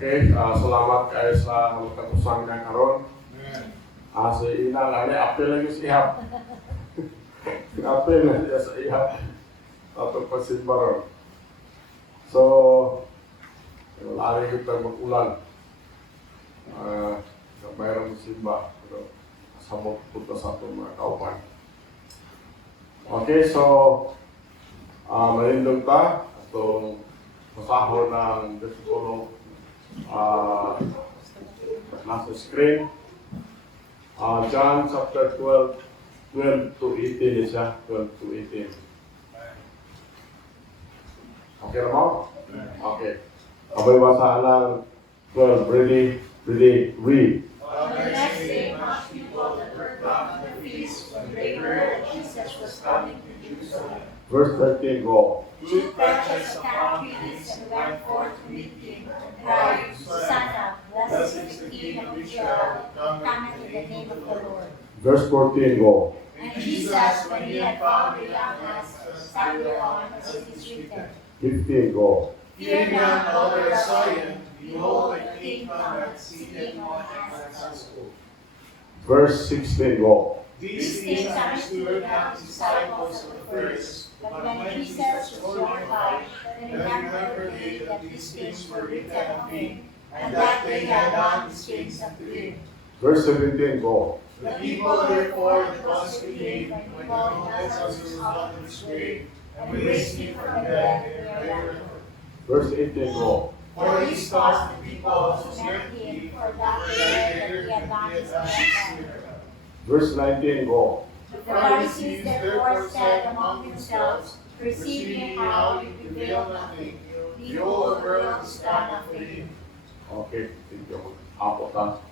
Okay, salamat kayo sa magkatusang ng karon. Sa ina lagi apel lagi siya. Apel na siya sa iya. Ato pasimbaron. So, wala rin kita mag-ulan. Mayroon simba. Pero sabot punta sa itong mga kaupan. Okay, so, malindong ta. Itong masahol ng versikulo nasa screen. John chapter 12 to 18 siya. 12 to 18. Okay na mo? Okay. Abay basa lang 12. Ready, read. On the next day, much people that were come to the feast when they heard that Jesus was coming to Jerusalem. Verse 13, go. He purchased a palm trees and went forth to meet him, and cried, Hosanna, blessed is the King of Israel, coming in the name of the Lord. Verse 14, go. And Jesus, when he had found the young ass, sat thereon, as it is written, 15, go. Fear none, daughter of Zion, behold, the King cometh, sitting on an ass. Verse 16, go. These things understood not the disciples of the first, but when Jesus was glorified, then remembered they that these things were written of him, and that they had done these things unto him. Verse 17, go. The people therefore that was with him, when he called Lazarus out of his grave, and raised him from the dead, were glad. Verse 18, go. For he caused the people to met him, for that they heard that he had done his miracles. Verse 19, go. The Pharisees therefore said among themselves, perceiving how he prevailed nothing, the whole world is done unto him. Okay, thank you. Apo ta.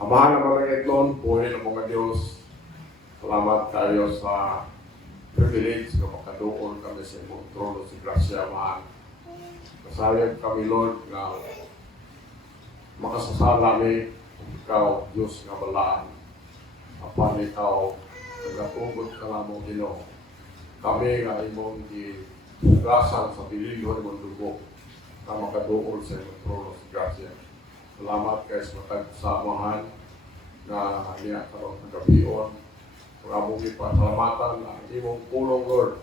Amahan naman ng itlon, puhin ng mga Diyos. Salamat tayo sa privilege na makaduol kami sa imong trono si Gracia, amahan. Kasayag kami, Lord, na makasasala mi ikaw, Diyos nga balaan. Apan ikaw, nagatugot ka lamang Ginoo. Kami nga imong gihugasan sa bililyon imong dugo na makaduol sa imong trono si Gracia. Salamat kayo sa matag-samahan na niya karoon ng gabion. Maraming ipasalamatan ang imong pulong, Lord.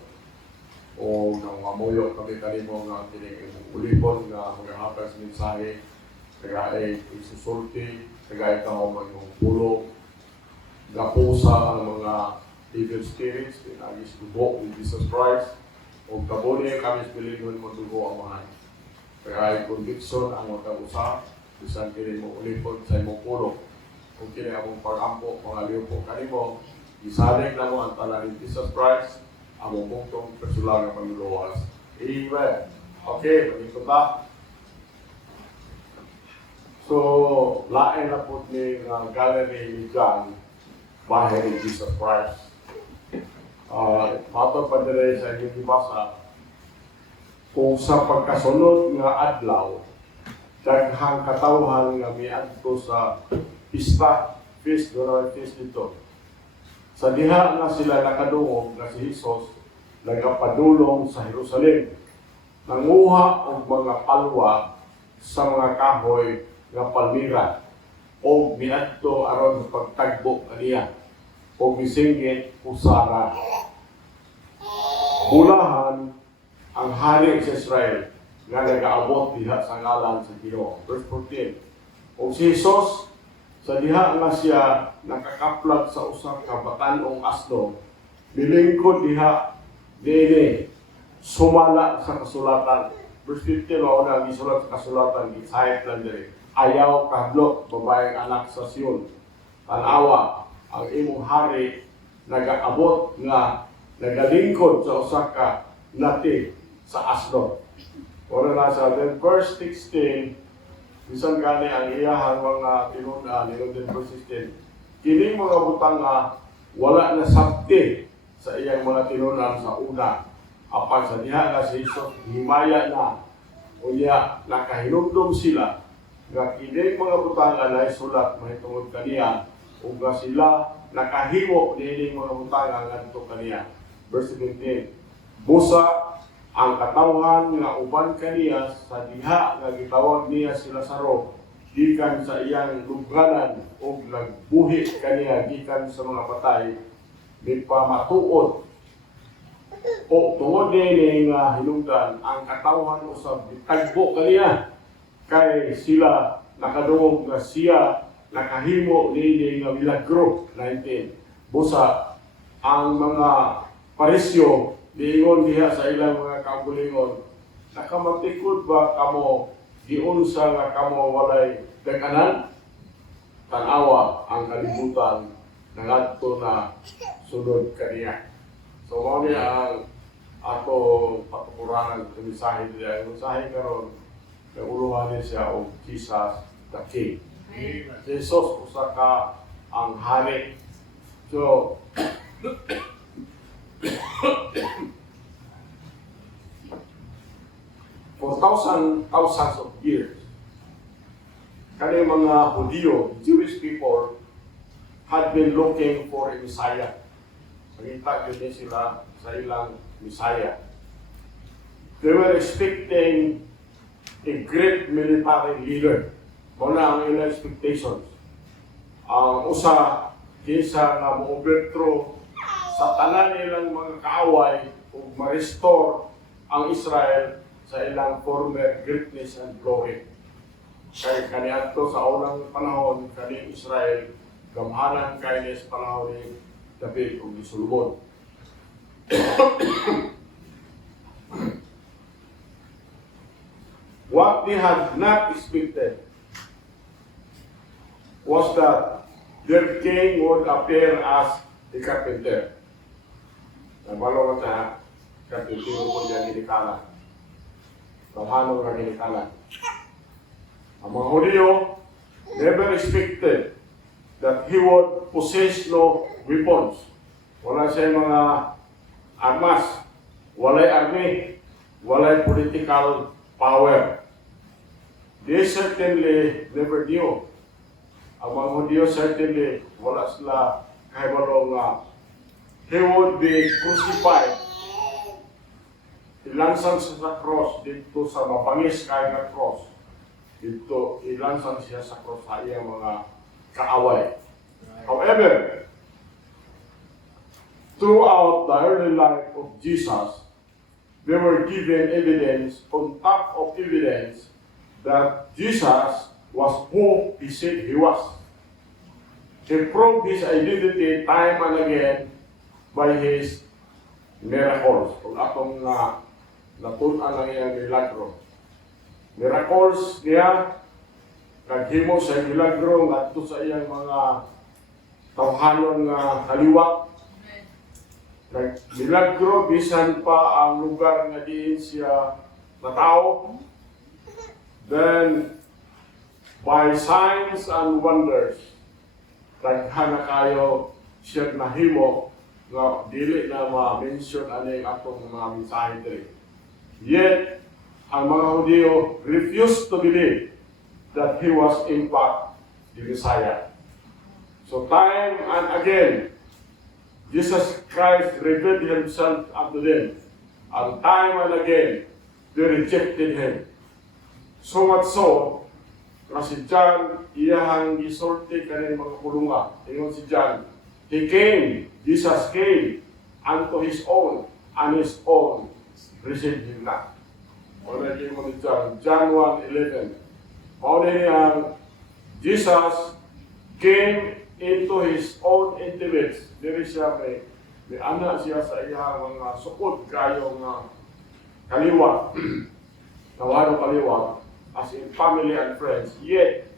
O nang mamuyok kami kanimo nga kining imong ulipon nga maghahatag sa mensahe, kaya ay isusulti, kaya ikaw ang imong pulong. Gapusa ang mga evil spirits, pinagis dugo ni Jesus Christ, o kabuli kami sa bililyon mo dugo ang mga. Kaya ay conviction ang magkausap, bisan kini mo ulipon sa imong pulong. Kung kini among pag-ampo, mga liupo kanimo, isalig na mo ang talan ni Jesus Christ, among punktong personal na pamiluluwas. Amen. Okay, manikot ba? So, lain na po ni gallery ni John, bahay ni Jesus Christ. Matod pa dire sa inyong ibasa, kung sa pagkasunod nga adlaw, daghang katawhan nga miadto sa pista, feast, doon feast dito. Sa diha nga sila nakadungog nga si Jesus, nagapadulong sa Jerusalem. Nanguha og mga palwa sa mga kahoy nga palmira o miadto aron sa pagtagbo kaniya o misinggit usara. Bulahan ang hari sa Israel nga nagaabot diha sa ngalan sa Ginoo. Verse 14. O si Jesus sa diha nga siya nakakaplag sa usang kabatanong asno, bilingkod diha dili sumala sa kasulatan. Verse 15 mao na gisulat sa kasulatan, gisayat lang diri. Ayaw kahadlok babaeng anak sa Sion. Tanawa ang imong hari nagaabot nga nagalingkod sa usa ka nati sa asno. Ora na sa verse 16, bisan gani ang iyahang mga tinuna, nilong din verse 16, kining mga butang nga wala na sabti sa iyang mga tinunan sa una. Apan sa diha nga si Jesus, himaya na, o niya, nakahinumdum sila, nga kining mga butang nga naisulat mahitungod kaniya, o nga sila nakahimo nining mga butang nga ngadto kaniya. Verse 17, busa ang katawhan nga uban kaniya sa diha nga gitawag niya si Lazaro gikan sa iyang lubnganan ug nagbuhi kaniya gikan sa mga patay mipamatuod o tungod din nga hinungdan ang katawhan usab gitagbo kaniya kay sila nakadungog nga siya nakahimo ni nga milagro 19 busa ang mga parisyo diingon diha sa ilang mga kaugalingon nakamatikod ba kamo giunsa nga kamo walay daganan tan-awa ang kalibutan nangadto na sulod kaniya. So mao ni ang ato patukuran sa mensahe diya. Ang mensahe karon nauluhan niya siya og Jesus the King. Jesus usa ka ang hari. So for thousands of years, kani mga Hudyo, Jewish people, had been looking for a Messiah. Magita yun sila sa ilang Messiah. They were expecting a great military leader. Muna ang ilang expectations. Ang usa, kinsa nga mo-overthrow sa tanan nilang mga kaaway ug ma-restore ang Israel sa ilang former greatness and glory. Kay kaniadto sa unang panahon kani Israel gamhanan kay sa panahon ni David ug ni Solomon. What they had not expected was that their king would appear as a carpenter. Nabalo ka sa carpenter ko diyan ginikala. Kamano nga ginikala. Ang mga Hudyo never expected that he would possess no weapons. Wala siya mga armas, walay army, walay political power. They certainly never knew. Ang mga Hudyo certainly wala sila kahibalo nga he would be crucified. Ilansan siya sa cross dito sa mabangis kaya nga cross. Dito ilansan siya sa cross sa iyang mga kaaway. However, throughout the early life of Jesus, they were given evidence on top of evidence that Jesus was who he said he was. He proved his identity time and again by his miracles. Kung atong natunan ang iyang milagro. Miracles niya, naghimo sa milagro ngadto sa iyang mga tawhanon nga kaliwat. Milagro bisan pa ang lugar nga diin siya natao. Then by signs and wonders, daghan na kayo siya nahimo nga dili na ma-mention ani atong mga mensahe diri. Yet ang mga Hudyo refused to believe that he was in fact the Messiah. So time and again, Jesus Christ revealed himself unto them. And time and again, they rejected him. So much so, na si John, iyahang gisulti kanin mga kulunga. Ingon si John, he came, Jesus came unto his own, and his own received him not. Wala kayo mo ni John, John 1:11. Mauna ang Jesus came into his own intimates. Diri siya may anak siya sa iyang mga sukod kayong kaliwa. Nawaro kaliwa as in family and friends. Yet,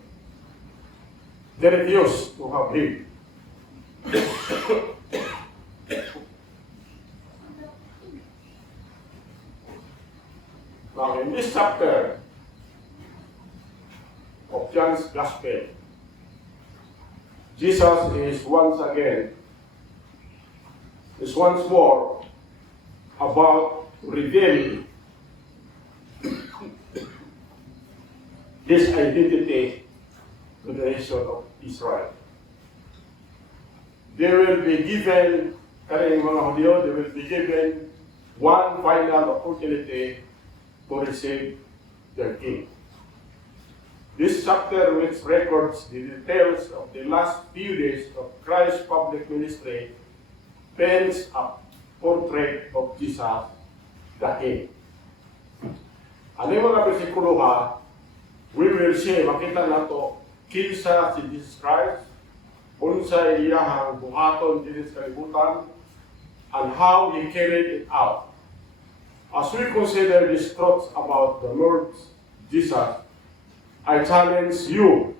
they refused to have him. Now, in this chapter of John's Gospel, Jesus is once more about to reveal his identity to the nation of Israel. They will be given, kaning mga Hudyo, they will be given one final opportunity to receive their king. This chapter, which records the details of the last few days of Christ's public ministry, paints a portrait of Jesus, the King. Ano yung mga bersikulo ha, we will see, makita na to, kinsa si Jesus Christ, unsa iyahang buhaton din sa kalibutan, and how he carried it out. As we consider these truths about the Lord Jesus, I challenge you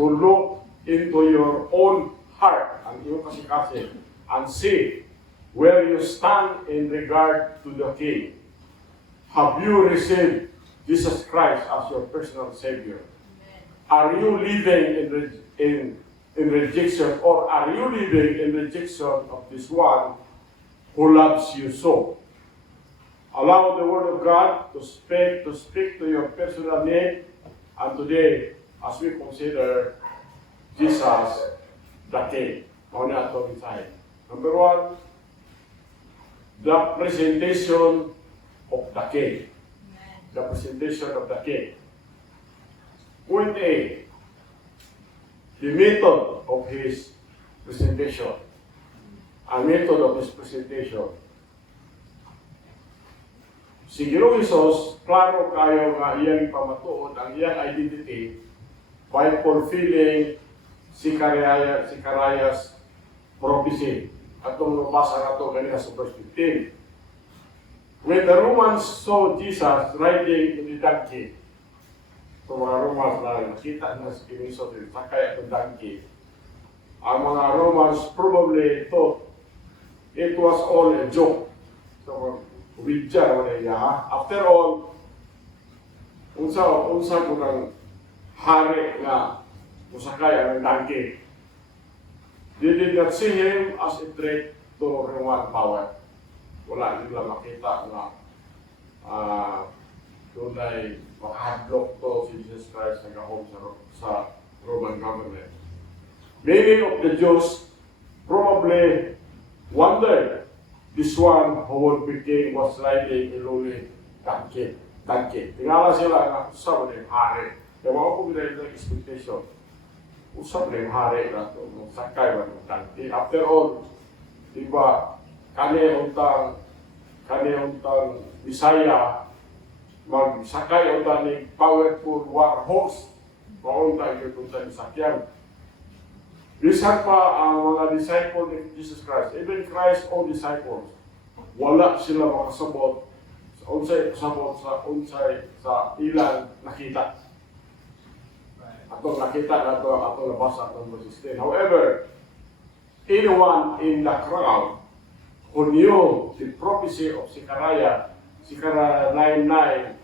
to look into your own heart and iyong kasikasin and see where you stand in regard to the King. Have you received Jesus Christ as your personal Savior? Are you living in rejection, or are you living in rejection of this one who loves you so? Allow the Word of God to speak to your personal need. And today, as we consider Jesus, the King, mauna ito inside. Number one, the presentation of the King. The presentation of the King. Point A, the method of his presentation. A method of his presentation. Si Ginoong Hesus, klaro kayo nga iyang pamatuod ang iyang identity by fulfilling si Zacharias prophecy. Atong nabasa na ito kanina sa verse 15. When the Romans saw Jesus riding in the donkey, so mga Romans na nakita na si Ginoong Hesus sakay at donkey, ang mga Romans probably thought it was all a joke. So, widya wala niya ha. After all, unsa ko ng hari nga musakay ang donkey. They did not see him as a threat to Roman power. Wala nila makita na doon ay makahadlock to si Jesus Christ na gahom sa Roman government. Many of the Jews probably wondered this one who would be king was riding a lowly donkey. Tingala sila na usap na yung hari. Kaya mga ko binayad ng expectation. Usap na yung hari na ito. Sakay ba ng donkey. After all, di ba, kaniyuntang Bisaya, magsakay untang ng powerful war horse. Mauntang yung untang sakyan. Bisan pa ang mga disciple ni Jesus Christ, even Christ's own disciples, wala sila makasabot sa unsay sa ilang nakita. Atong nakita na ito, atong nabasa atong verse 16. However, anyone in the crowd who knew the prophecy of Zechariah 9:9,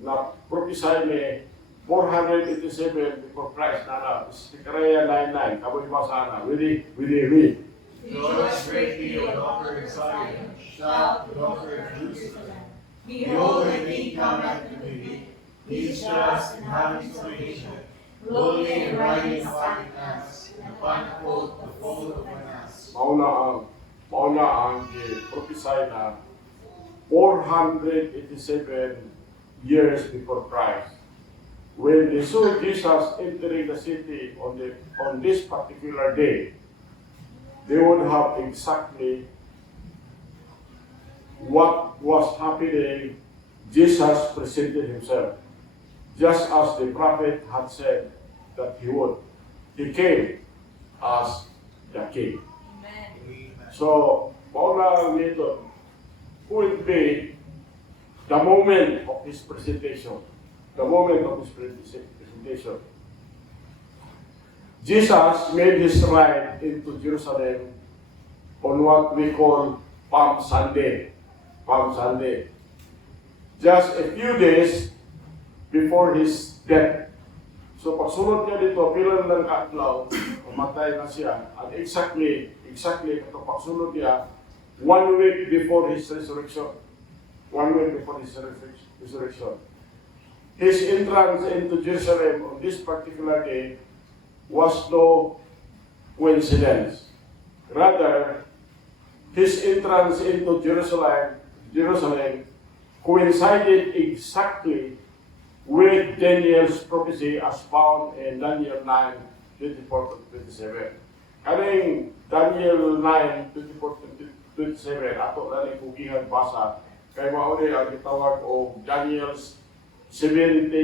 na prophesy ni 487 before Christ na Zechariah 9:9. Kaboy basa na. Really read. Rejoice greatly, O daughter of Zion. Shout, O daughter of Jerusalem. Behold, the King cometh unto thee. He is just and having salvation, lowly and riding upon an ass, and upon the foal of an ass. Mauna ang prophesy na 487 years before Christ. When they saw Jesus entering the city on this particular day, they would have exactly what was happening. Jesus presented himself, just as the prophet had said that he would. He came as the King. Amen. So, Paula Newton, who will be the moment of his presentation. The moment of his presentation. Jesus made his ride into Jerusalem on what we call Palm Sunday. Palm Sunday. Just a few days before his death. So pagsunod niya dito, pila lang kaadlaw, umatay na siya. And exactly, ito pagsunod niya, 1 week before his resurrection. 1 week before his resurrection. His entrance into Jerusalem on this particular day was no coincidence. Rather, his entrance into Jerusalem coincided exactly with Daniel's prophecy as found in Daniel 9:24-27. Kaning Daniel 9:24-27, ato na rin kugihan basa, kay mauli ang gitawag o Daniel's 70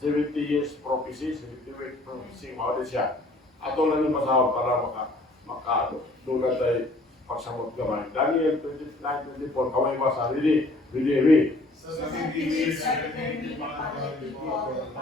years prophecy, 70 years prophecy, mauli siya. Ato na rin basahon para doon tayo pagsamot gamay. Daniel 9:24, kaway basa, read. 70 years are determined upon the people of the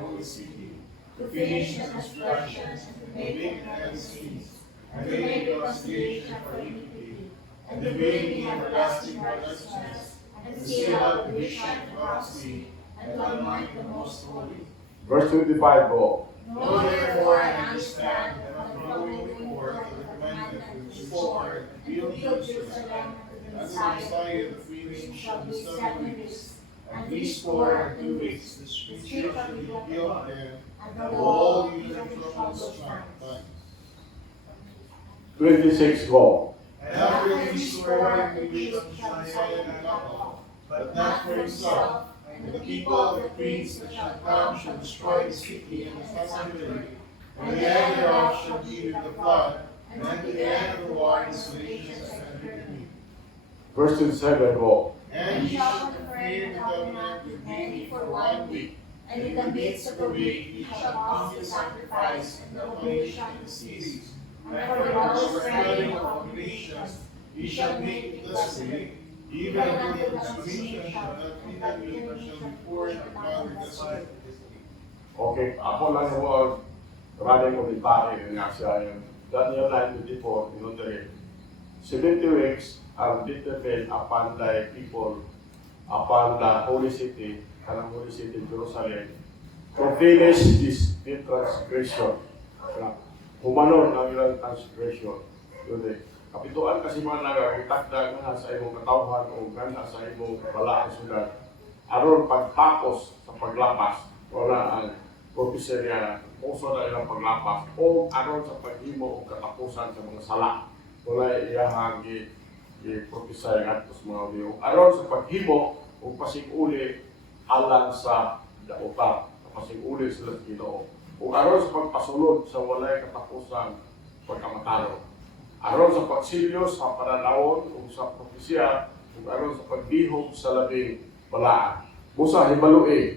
holy city, to finish the construction and to make the heavens cease, and to make the constellation for iniquity, and to bring the everlasting righteousness, and to seal out the vision of prophecy, and to anoint the most holy. Verse 25 go. Know therefore and understand that I'm going forth to the commandment which is forward, and build Jerusalem unto the Messiah, the freedom shall be 7 weeks, and these 4 and 2 weeks, the street shall be built again, and the wall even shall stand. 26 go. And after these 4 and 2 weeks shall Messiah be cut off, but not for himself, and the people of the prince that shall come shall destroy the city and the sanctuary, and the end thereof shall be with the flood, and unto the end of the war desolation shall be. Verse 27 go. And he shall confirm the covenant with many for 1 week, and in the midst of the week he shall come to sacrifice and the oblation of the cities, and for the double spreading of abominations he shall make desolate, even until the consummation shall not be that river shall be poured upon the side. Okay, ako lang mo maraming komentary nga siya yung Daniel 9:24, inundari. 70 weeks are determined upon thy people, upon the holy city, kanang holy city, Jerusalem, to finish the transgression. Humanon ang ilang transgression. Yun eh. Kapituan kasi man nagagitagdag na sa imong katawhan o gana sa imong balaan sulat. Aron pagtapos sa paglapas, wala ang propesya puso na ilang paglapas o aron sa paghimo o katapusan sa mga sala. Wala iyahang i-propesya nga sa mga liyo. Aron sa paghimo o pasig-uli alang sa dautar. Pasig-uli sila sa Ginoo. O aron sa pagpasulod sa walay katapusan pagkamatalo. Aron sa pagsilyo sa pananawon o sa propesya o aron sa pagbihog sa labing balaan. Busa hibalui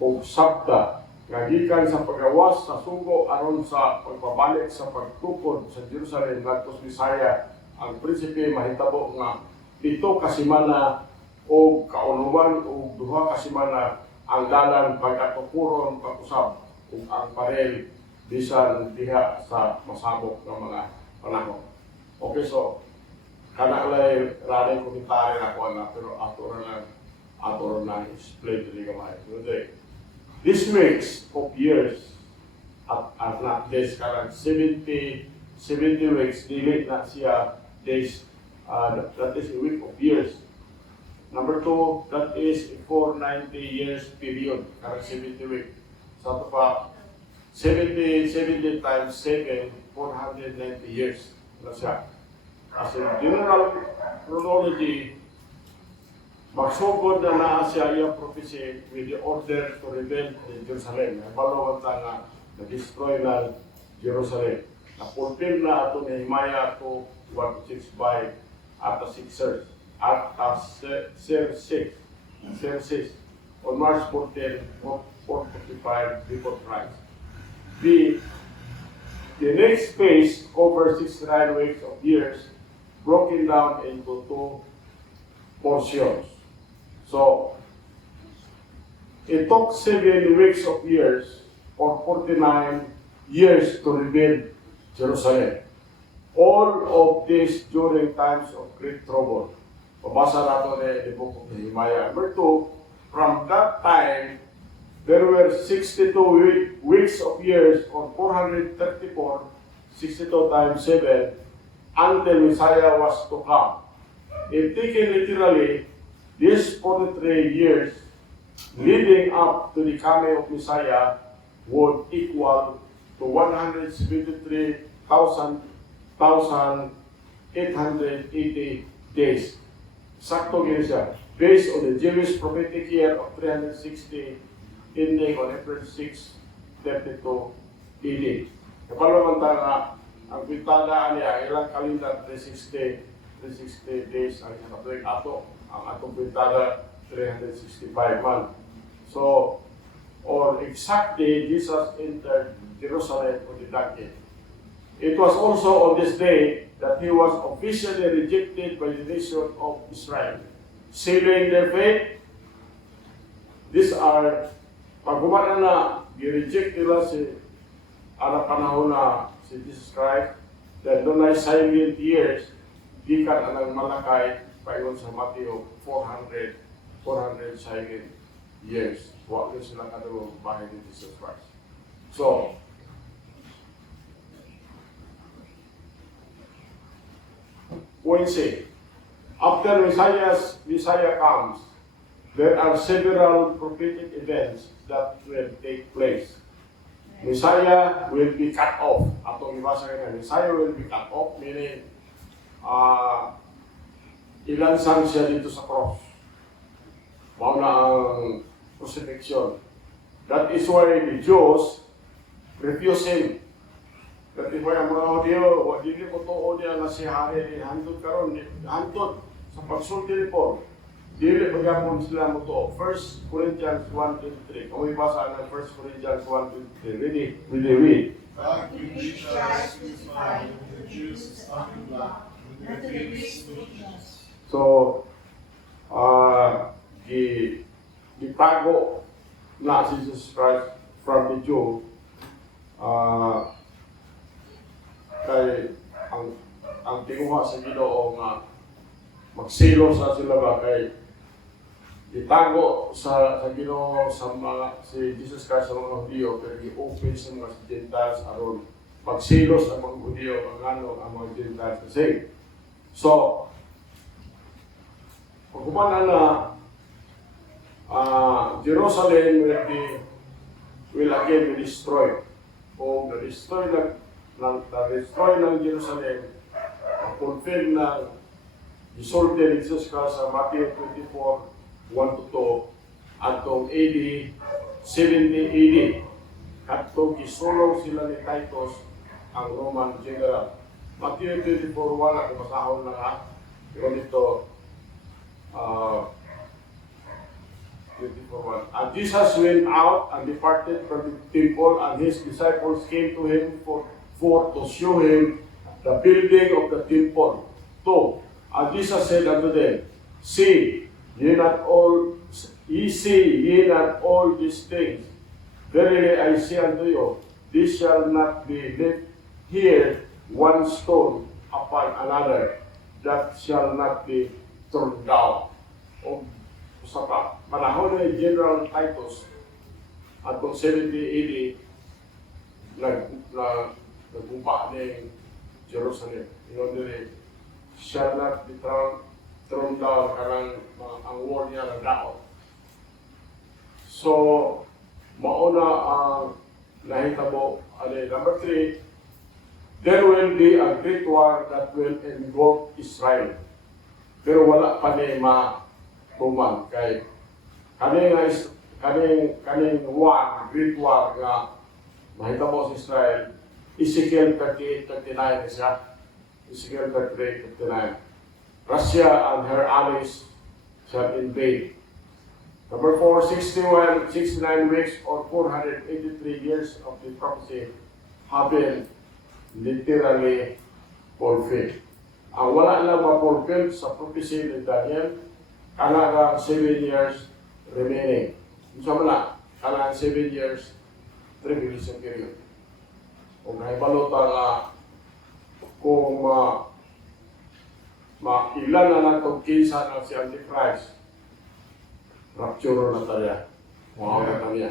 o sabta nga gikan sa pagawas sa sugo aron sa pagbabalik sa pagtukod sa Jerusalem ngadto sa Bisaya, ang prinsipe mahitabo nga 7 ka semana o kaunuman o 2 ka semana ang dalan pagkatukuron pag-usab ug ang parel bisan diha sa masabok ng mga panahon. Okay, so kanalay raning komentary na ko na pero ato na explain dili gamay. This mix of years at not days karang 70 weeks dili na siya days, that is a week of years. Number 2, that is a 490 years period karang 70 weeks. Sa ito pa 70 times 7, 490 years na siya. As in general chronology, magsugod na naa siya yung prophecy with the order to rebuild in Jerusalem. Balawang nga na-destroy na Jerusalem. Na-fulfill na ito ni Nehemiah 2:1-6 by Artaxerxes. Artaxerxes on March 14, 445 before Christ. The next phase covers 69 weeks of years broken down into 2 portions. So, it took 7 weeks of years or 49 years to rebuild Jerusalem. All of this during times of great trouble. Pabasa nato ni the book of Nehemiah. Number 2, from that time, there were 62 weeks of years or 434, 62 times 7, until Messiah was to come. If taken literally, these 43 years leading up to the coming of Messiah would equal to 173,000 880 days. Sakto gini siya. Based on the Jewish prophetic year of 360, ending on April 6, 32 AD. Kapalo man ta nga, ang pintagaan niya, ilang kalendar 360 days ang katuig ato. Ang atong pintada 365 man. So, on exact day, Jesus entered Jerusalem on the donkey. It was also on this day that he was officially rejected by the nation of Israel. Sealing their faith, these are, pag kumana na, i-reject nila si anak panahon na si Jesus Christ, that doon ay silent years, di ka na ng malakay, payon sa Matthew 400 silent years. Huwag nyo sila kadulong bahay ni Jesus Christ. So, when say, after Messiah comes, there are several prophetic events that will take place. Messiah will be cut off. Atong ibasa kayo, Messiah will be cut off, meaning ilansang siya dito sa cross. Mao na ang crucifixion. That is why the Jews refuse him. That is why ang mga Hudyo, hindi ko tuo niya na si Hari, hantod karon, hantod sa pagsulti ni Paul. Dili magapon sila mo to. 1 Corinthians 1:23. Kung ibasa ng 1 Corinthians 1:23, read. But we preach Christ crucified, to the Jews a stumbling block, and to the Greeks foolishness. So, gitago na si Jesus Christ from the Jew, kay ang tinguha sa Ginoo nga magsilo sa sila ba kay itago sa Ginoo sa mga si Jesus Christ sa mga Hudyo pero i-open sa mga Gentiles aron magsilos ang mga Hudyo ang mga Gentiles kasi. So, pag kumana na Jerusalem will again be destroyed. O na-destroy ng Jerusalem, fulfill ng gisulti ni Jesus Christ sa Matthew 24, 1-2, atong AD 70 AD. Atong kisulong sila ni Titus, ang Roman general. Matthew 24, 1, ako masahol na nga. Pero dito, 24:1. And Jesus went out and departed from the temple, and his disciples came to him for to show him the building of the temple. 2. And Jesus said unto them, See ye not all these things? Verily I say unto you, this shall not be left here one stone upon another, that shall not be torn down. O sa panahon ni General Titus atong 70 AD nagumpa ni Jerusalem. Inondere shall not be thrown down karang ang war niya na daot. So, mauna ang nahitabo. Number 3, there will be a great war that will engulf Israel. Pero wala pa ni tuman kay kaning war, great war nga mahitabo sa Israel. Ezekiel 38:39 siya. Ezekiel 38:39. Russia and her allies shall invade. Number 4, 69 weeks or 483 years of the prophecy have been literally fulfilled. Ang wala lang ma-fulfill sa prophecy ni Daniel, kanagang 7 years remaining. Isa mo na, kanagang 7 years tribulation period. Kung nahibalota nga, kung ilan na natong kinsa na si Antichrist, rapture na tayo. Mga na tayo.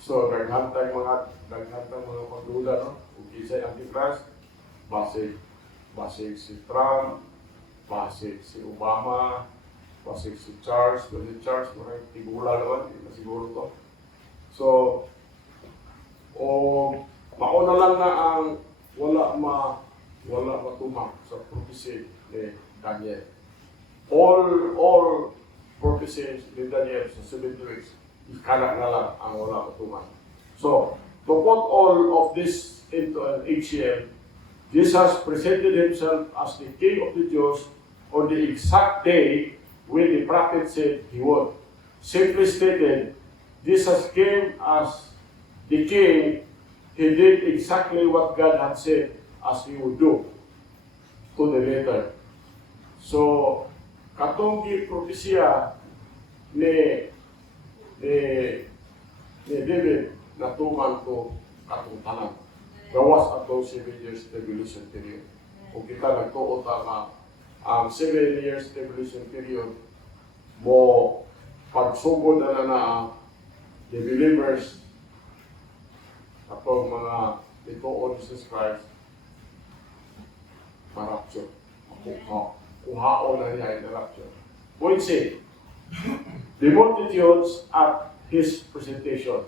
So, daghantang mga pagduda, no? Kung kinsa yung Antichrist, basig si Trump, basig si Obama, basig si Charles, marang tigula naman, hindi na siguro to. So, mauna lang na ang wala wala matumak sa prophecy ni Daniel. All prophecies ni Daniel sa 7 weeks, ikanak na lang ang wala matumak. So, to put all of this into an HCM, Jesus presented himself as the King of the Jews on the exact day when the prophet said he would. Simply stated, Jesus came as the King. He did exactly what God had said as he would do to the letter. So, katong propesya ni David natuman to katong tanan. Gawas ato 7 years tribulation period. Kung kita nagtuot ang 7 years tribulation period mo pagsugod na the believers atong mga ituon Jesus Christ marapture. Kuhaon na niya yung rapture. Point C, the multitudes at his presentation.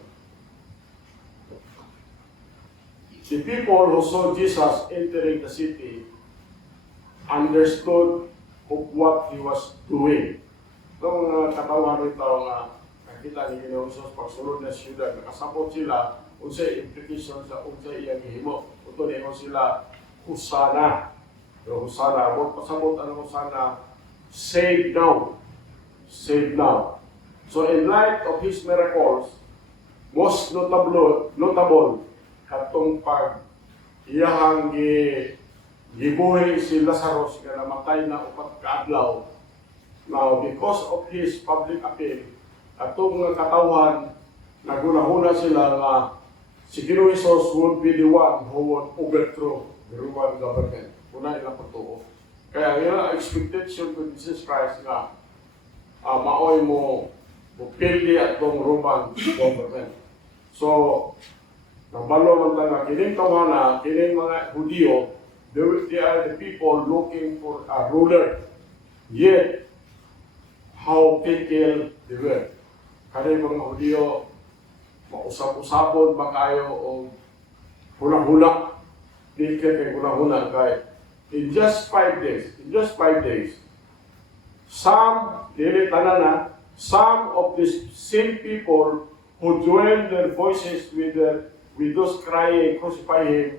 The people who saw Jesus entering the city understood of what he was doing. Itong katawan ito nga nakita ni Ginoong Jesus pagsulod na siyudad, nakasapot sila unsay implication sa unsay iyang gihimo. Ito niyo sila Husana. Pero Husana, mo pasabot ano Husana, save now. Save now. So in light of his miracles, most notable katong pag iyahang gibuhi si Lazarus nga namatay na upat ka adlaw. Now, because of his public appeal, atong mga katawhan, naguna-huna sila nga si Ginoong Jesus would be the one who would overthrow the Roman government. Una ilang pagtuo. Kaya yung expectation ko Jesus Christ nga maoy mo pildi atong Roman government. So, nabalo man nga kining tawhana, kining mga Hudyo, they are the people looking for a ruler. Yet, how fickle they were. Kaya mga Hudyo, mausap-usapon ba kayo o hula-hula? Di kaya hula-hula kayo. In just 5 days, some of the same people who joined their voices with those crying, crucify him.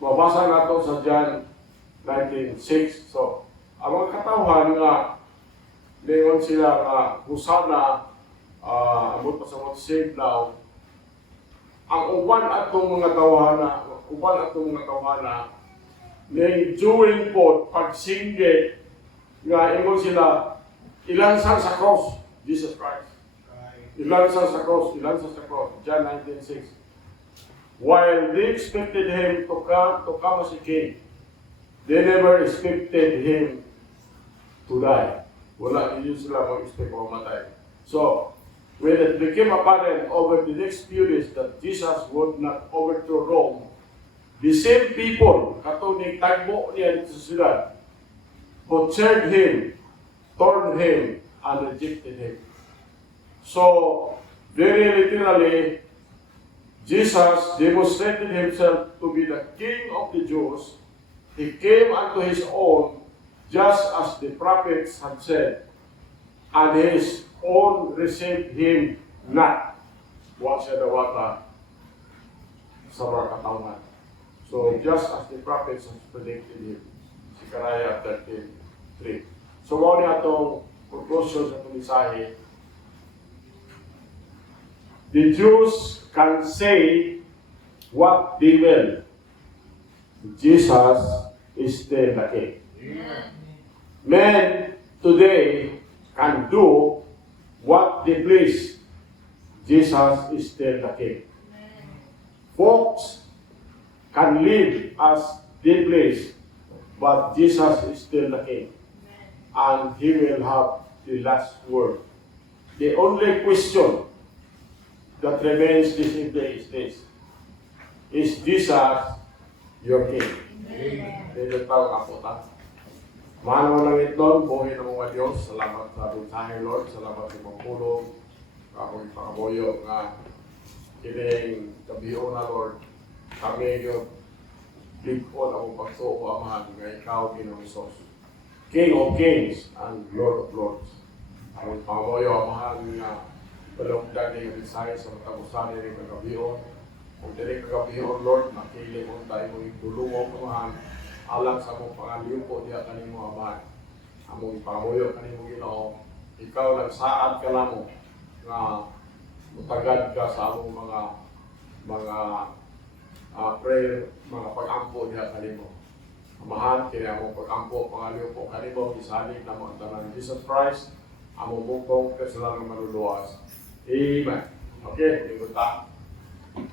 Mabasa nato sa John 19:6. So, ang mga katawhan nga lingon sila nga Husana, amot pa sa save now. Ang uban atong mga tawhana, ning Jewel po pagsinggit nga ingon sila ilansan sa cross Jesus Christ. Ilansan sa cross, John 19:6. While they expected him to come as a king, they never expected him to die. Wala din sila mag-expect o matay. So, when it became apparent over the next few days that Jesus would not overthrow Rome, the same people, katong tagbo niya dito sa sila, who cheered him, torn him, and rejected him. So, very literally, Jesus demonstrated himself to be the King of the Jews. He came unto his own, just as the prophets had said, and his own received him not. What said the wata sa mga katawhan. So, just as the prophets had predicted him. Zechariah 13:3. So, mao ni atong conclusion sa itong mensahe. The Jews can say what they will. Jesus is still the King. Men today can do what they please. Jesus is still the King. Folks can live as they please, but Jesus is still the King. And He will have the last word. The only question that remains this evening is this: is Jesus your King? Dito tawag ako ta. Mahal mo lang itlog, buhay ng mga Diyos. Salamat sa mensahe, Lord. Salamat sa mga pulong. Ako'y pakaboyo nga kining kabiyo na, Lord. Kami yung Likod ang pagsuko amahan nga ikaw Ginoong Hesus, King of Kings and Lord of Lords. Ang pamoyo amahan nga balongdan ni Bisaya sa matagusan ni kagabion. Kung dili kagabion Lord, makili mo tayo mo itulungo amahan alang sa mong pangaliw po diya kanimo amahan. Among pamoyo kanimo Ginoo, ikaw nagsaad ka lamo nga mutagad ka sa among mga prayer, mga pag-ampo niya kanimo. Amahan, kaya among pag-ampo, pangaliw po kanimo, isalig na mga tanan Jesus Christ, among bukong kasalanan manluluwas. Amen. Okay, tingnan ta.